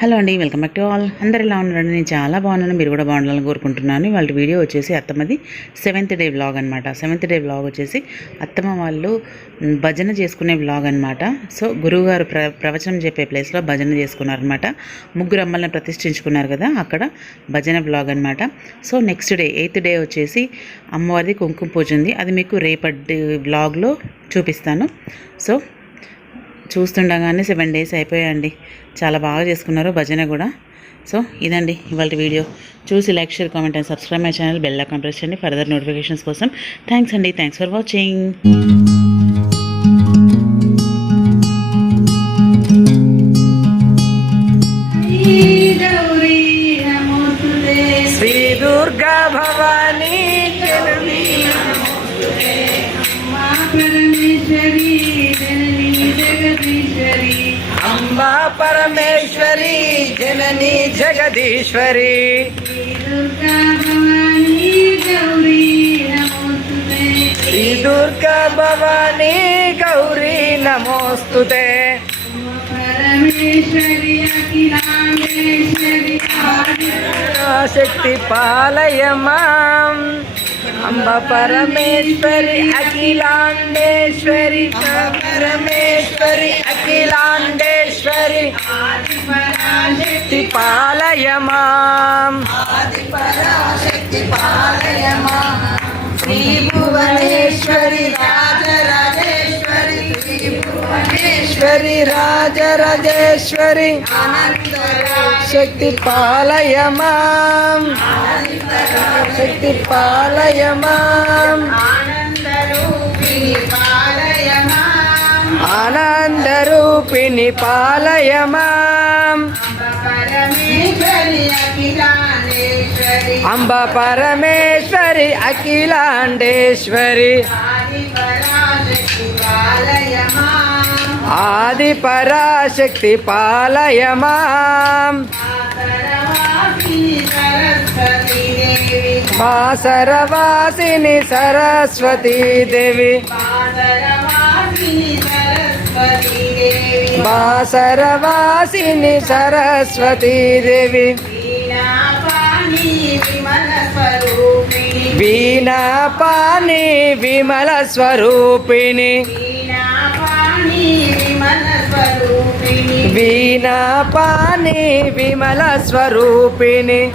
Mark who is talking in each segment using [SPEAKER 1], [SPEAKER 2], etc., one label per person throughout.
[SPEAKER 1] Hello అండి welcome back to all అందరు ఎలా ఉన్నారండి? నేను చాలా బాగున్నాను మీరు కూడా బాగుండాలని కోరుకుంటున్నాను. వాళ్ళ వీడియో వచ్చేసి అత్తమ్మది సెవెంత్ డే వ్లాగ్ అనమాట సెవెంత్ డే వ్లాగ్ వచ్చేసి అత్తమ్మ వాళ్ళు భజన చేసుకునే వ్లాగ్ అనమాట సో గురువుగారు ప్ర ప్రవచనం చెప్పే ప్లేస్లో భజన చేసుకున్నారనమాట ముగ్గురు అమ్మల్ని ప్రతిష్ఠించుకున్నారు కదా అక్కడ భజన వ్లాగ్ అనమాట so next day eighth day వచ్చేసి అమ్మవారిది కుంకుమ పూజ ఉంది. అది మీకు రేపటి వ్లాగ్లో చూపిస్తాను. సో చూస్తుండగానే సెవెన్ డేస్ అయిపోయాయండి. చాలా బాగా చేసుకున్నారు భజన కూడా. సో ఇదండి ఇవాళ వీడియో. చూసి like share comment and subscribe my channel. Bell icon press చేయండి. ఫర్దర్ నోటిఫికేషన్స్ కోసం. థ్యాంక్స్ అండి. Thanks for watching.
[SPEAKER 2] Amba Parameshwari జనని జగదీశ్వరి. శ్రీ దుర్గా భవానీ గౌరీ నమోస్తుతే. శక్తి పాలయ మాం అంబ పరమేశ్వరి అఖిలాండేశ్వరి పరమేశ్వరి అఖిలాండే అఖిలాండేశ్వరి శక్తి పాలయమాం శ్రీ భువనేశ్వరి రాజరాజేశ్వరి. భువనేశ్వరి రాజరాజేశ్వరి శక్తి పాలయమాం. శక్తి పాలయమాం రూపిణి పాలయమా. అంబ పరమేశ్వరి అఖిలాండేశ్వరి.
[SPEAKER 3] ఆది పరాశక్తి పాలయమాం.
[SPEAKER 2] మా సరవాసిని సరస్వతీ దేవి. సరవాసిని సరస్వతీ దేవి
[SPEAKER 3] వీణాపాణి విమల స్వరూపిణి.
[SPEAKER 2] వీణా పాని విమల స్వరూపిణి. వీణా పాని విమల స్వరూపిణి.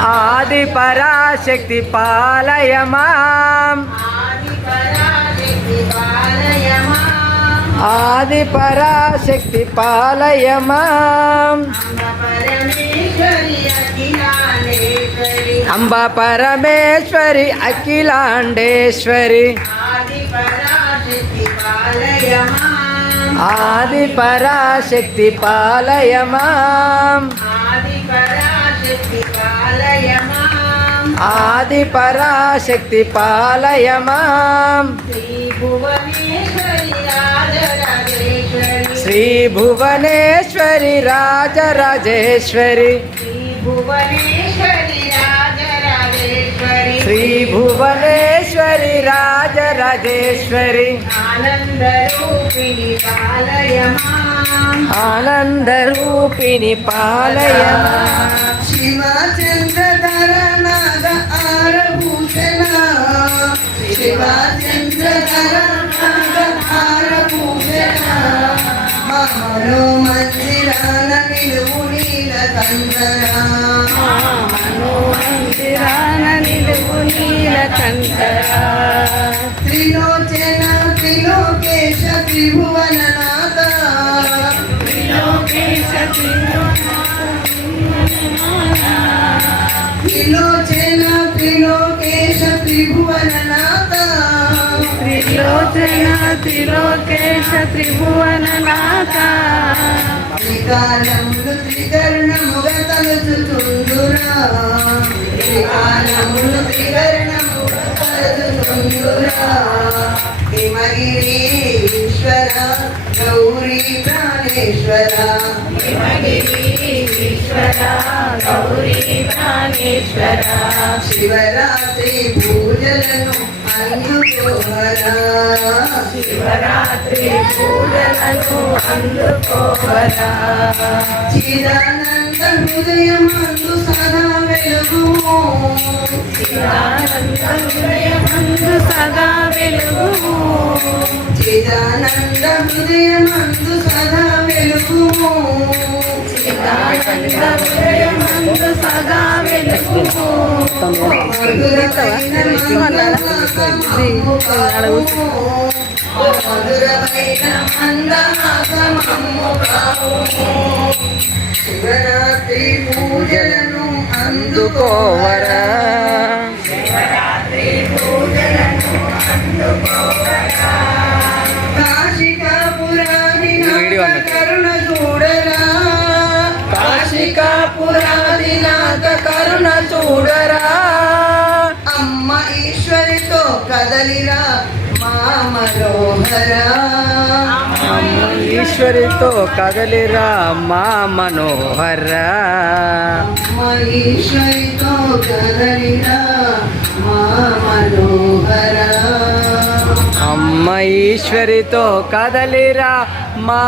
[SPEAKER 3] ఆది పరాశక్తి పాలయమాం.
[SPEAKER 2] ఆది పరాశక్తి పాలయమాం.
[SPEAKER 3] ఆది
[SPEAKER 2] పరమేశ్వరి అఖిలాండేశ్వరి.
[SPEAKER 3] ఆది పరాశక్తి పాలయమాం.
[SPEAKER 2] ఆది పరాశక్తి పాలయమాం.
[SPEAKER 3] ఆది పరాశక్తి
[SPEAKER 2] ఆది
[SPEAKER 3] పాలయమాం. శ్రీ భువనేశ్వరి రాజరాజేశ్వరి.
[SPEAKER 2] శ్రీ భువనేశ్వరి రాజరాజేశ్వరి.
[SPEAKER 3] శ్రీ భువనేశ్వరి ఆనందరూపిణి
[SPEAKER 2] ఆనందరూపిణి పాలయమా
[SPEAKER 3] శివచంద్రధర నీల కందరా త్రిలోచన త్రిలోకేశ త్రిభువన నాథ త్రిలోకేశ త్రిలోచన త్రిలోకేశ త్రిభువననాథ
[SPEAKER 4] త్రిలోచన త్రిలోకేశ త్రిభువననాథ
[SPEAKER 3] త్రికాలములు త్రికరణముగ తలుచుతుందురా త్రికాలములు త్రికరణముగ తలుచుతుందురా గౌరీ ప్రాణేశ్వర
[SPEAKER 4] ఈశ్వర గౌరీ ప్రాణేశ్వర
[SPEAKER 3] శివరాత్రి పూజలను అందుకోవరా
[SPEAKER 4] శివరాత్రి పూజలను అందుకోవరా
[SPEAKER 3] చిదానంద హృదయమందు సదా వెలుగు.
[SPEAKER 4] హృదయమందు సదా వెలుగు.
[SPEAKER 3] చిదానంద హృదయమందు సదా వెలుగు.
[SPEAKER 4] ఆనంద హృదయమందు సదా వెలుగు.
[SPEAKER 3] మధురమైన మందహాసమమ్ము కావు శివరాత్రి పూజలను అందుకోవరా? కరుణ చూడరా? కాశికాపురాదినాథ కరుణ చూడరా? అమ్మ ఈశ్వరితో కదలిరా మా మనోహరా?
[SPEAKER 2] ఈశ్వరితో కదలిరా మా మనోహర.
[SPEAKER 3] అమ్మ ఈశ్వరితో కదలిరా మా మనోహరా.
[SPEAKER 2] అమ్మ ఈశ్వరితో కదలిరా మా.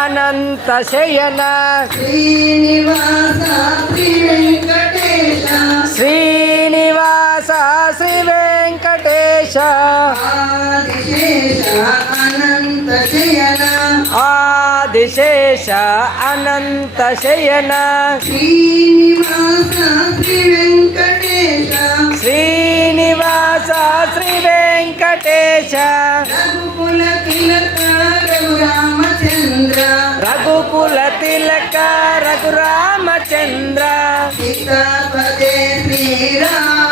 [SPEAKER 2] అనంత శయన.
[SPEAKER 3] శ్రీనివాస శ్రీ వెంకటేశ
[SPEAKER 2] శ్రీనివాస శ్రీ వెంకటేశ.
[SPEAKER 3] ఆదిశేష అనంత శయన.
[SPEAKER 2] ఆదిశేష అనంత శయన.
[SPEAKER 3] శ్రీనివాస శ్రీ వెంకటేశ.
[SPEAKER 2] శ్రీనివాస శ్రీ వెంకటేశ.
[SPEAKER 3] రఘుకుల తిలక రఘురామచంద్ర.
[SPEAKER 2] రఘుకుల తిలక రఘురామచంద్ర.
[SPEAKER 3] సీతాపదే శ్రీరామచంద్ర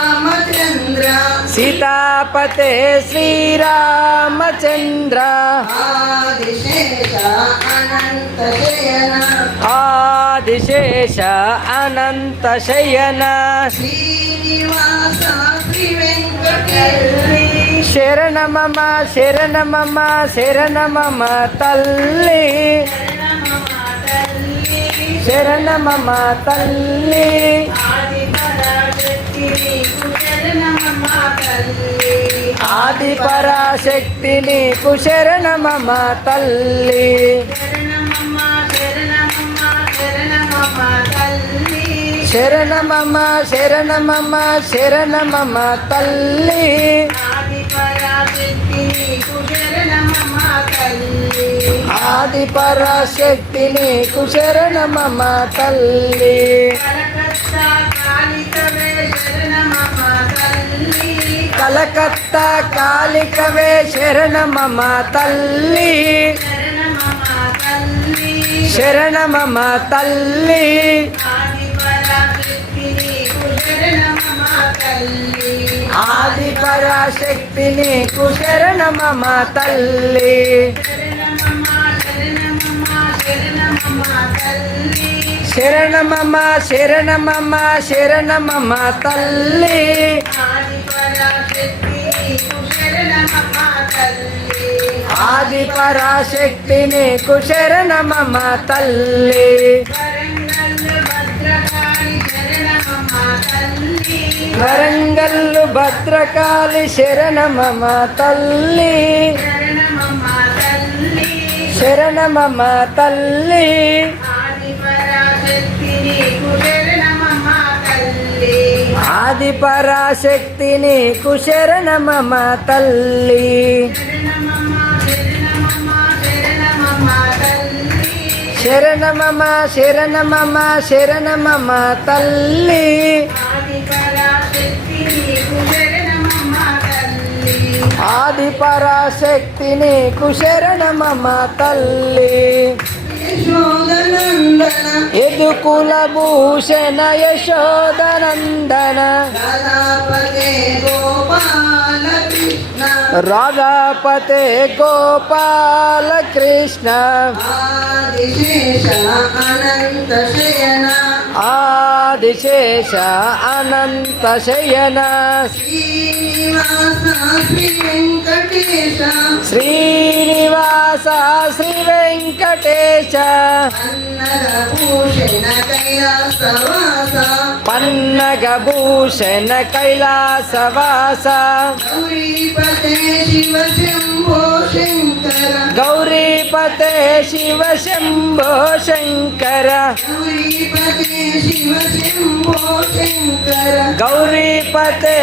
[SPEAKER 2] సీతాపతే శ్రీరామచంద్ర
[SPEAKER 3] ఆదిశేష అనంత శయన
[SPEAKER 2] ఆదిశేష అనంత శయన
[SPEAKER 3] శ్రీనివాస శ్రీ వెంకటేశ్వరి
[SPEAKER 2] శరణమమ శరణమమ శరణమమ తల్లి శరణమమ తల్లి ఆది పరాశక్తి నీకు శరణమమ తల్లి. శరణమమ శరణమమ శరణమమ తల్లి. ఆది పరాశక్తి నీకు శరణమమ తల్లి. కలకత్తా కాళికవే శరణమమ తల్లి. శరణమమ తల్లి. ఆది పరాశక్తి నీకు శరణమమ తల్లి. శరణమమ శరణమమ శరణమమ తల్లి. ఆది పరాశక్తి నీకు శరణమమ తల్లి. వరంగల్లు భద్రకాళి శరణమమ తల్లి. శరణమమ తల్లి. ఆది పరాశక్తి నీకు శరణమమ తల్లి. శరణమమ శరణమమ శరణమమ తల్లి. ఆది పరాశక్తి నీకు శరణమమ తల్లి.
[SPEAKER 3] యశోదనందన.
[SPEAKER 2] ఎదుకుల భూషణ యశోదనందన.
[SPEAKER 3] రాధాపదే గోపాల ఆదిశేష అనంత శయన. శ్రీనివాస శ్రీ వెంకటేశ పన్నగ భూషణ కైలాసవాస. గౌరీపతే శివ శంభో శంకర.
[SPEAKER 2] గౌరీపతే శివ శంభో శంకర.
[SPEAKER 3] గౌరీపతే శివ శంభో శంకర.
[SPEAKER 2] గౌరీపతే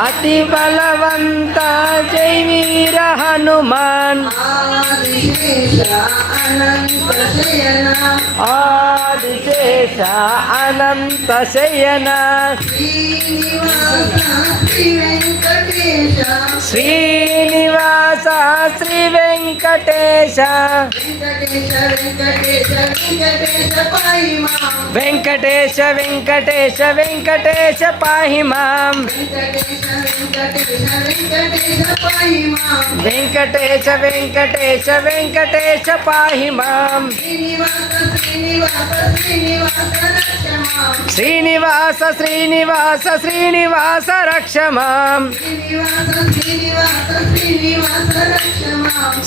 [SPEAKER 3] అతి బలవంత జై వీర హనుమాన్ ఆదిశేష అనంత శయన శ్రీనివాస శ్రీ వెంకటేశ
[SPEAKER 2] వెంకటేశ వెంకటేశ
[SPEAKER 3] వెంకటేశ పాహి మాం
[SPEAKER 2] వెంకటేశ వెంకటేశ వెంకటేశ పాహి మాం.
[SPEAKER 3] శ్రీనివాస శ్రీనివాస శ్రీనివాస రక్ష మాం.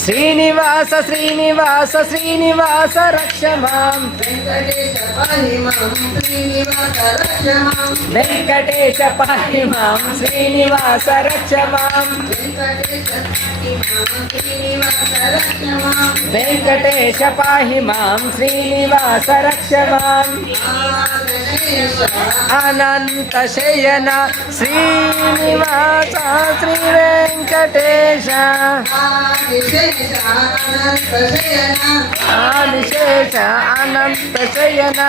[SPEAKER 2] శ్రీనివాస శ్రీనివాస శ్రీనివాస రక్ష మాం.
[SPEAKER 3] వెంకటేశ పాహి మాం. శ్రీనివాస రక్ష మాం.
[SPEAKER 2] వెంకటేశ పాహి మాం శ్రీనివాస రక్ష మాం అనంత శయన శ్రీనివాస శ్రీ వెంకటేశ. ఆదిశేష అనంత శయన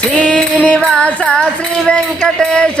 [SPEAKER 2] శ్రీనివాస శ్రీ వెంకటేశ.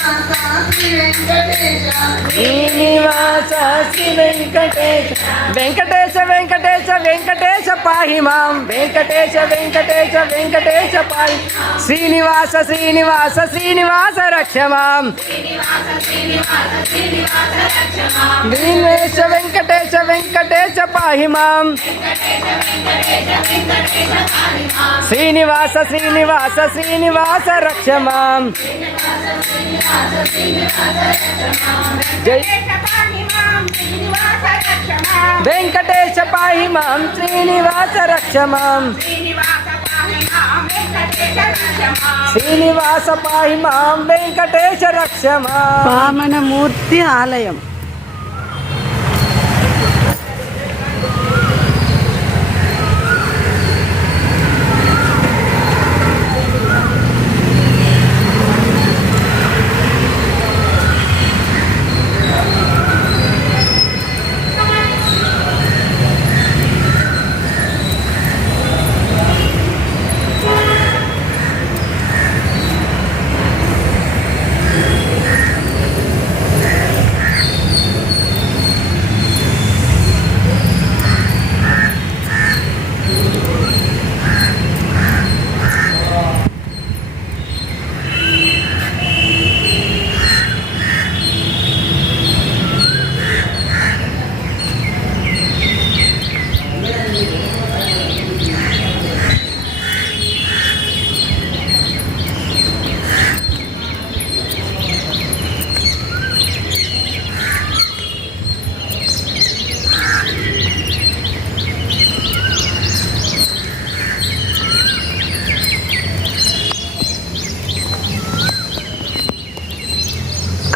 [SPEAKER 2] శ్రీ వెంకటేశ. వెంకటేశ వెంకటేశ వెంకటేశ పాహి మాం. వెంకటేశ వెంకటేశ వెంకటేశ పాహి శ్రీనివాస శ్రీనివాస శ్రీనివాస రక్ష మాం. శ్రీనివేశ వెంకటేశ వెంకటేశ పాహి మాం శ్రీనివాస శ్రీనివాస శ్రీనివాస రక్ష మాం జై. వెంకటేశ పాహి మాం శ్రీనివాస రక్ష మాం శ్రీనివాస పాహి మాం వెంకటేశ రక్ష మాం
[SPEAKER 5] వామనమూర్తి ఆలయం.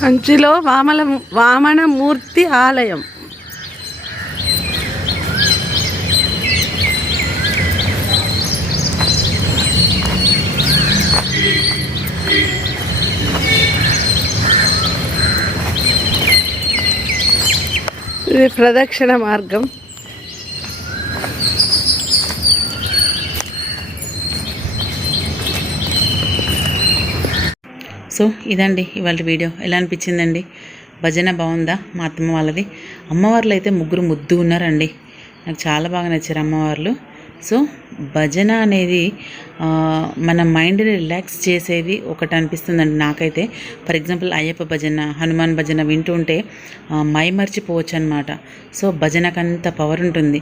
[SPEAKER 5] కంచిలో వామల వామనమూర్తి ఆలయం. ఇది ప్రదక్షిణ మార్గం.
[SPEAKER 1] సో ఇదండి ఇవాళ వీడియో. ఎలా అనిపించిందండి? భజన బాగుందా? మా అత్తమ్మ వాళ్ళది. అమ్మవార్లు అయితే ముగ్గురు ముద్దు ఉన్నారండి. నాకు చాలా బాగా నచ్చారు అమ్మవార్లు. సో భజన అనేది మన మైండ్ని రిలాక్స్ చేసేది ఒకటి అనిపిస్తుందండి నాకైతే. ఫర్ ఎగ్జాంపుల్ అయ్యప్ప భజన హనుమాన్ భజన వింటూ ఉంటే మైమర్చిపోవచ్చు మై మర్చిపోవచ్చు అనమాట సో భజనకంత పవర్ ఉంటుంది.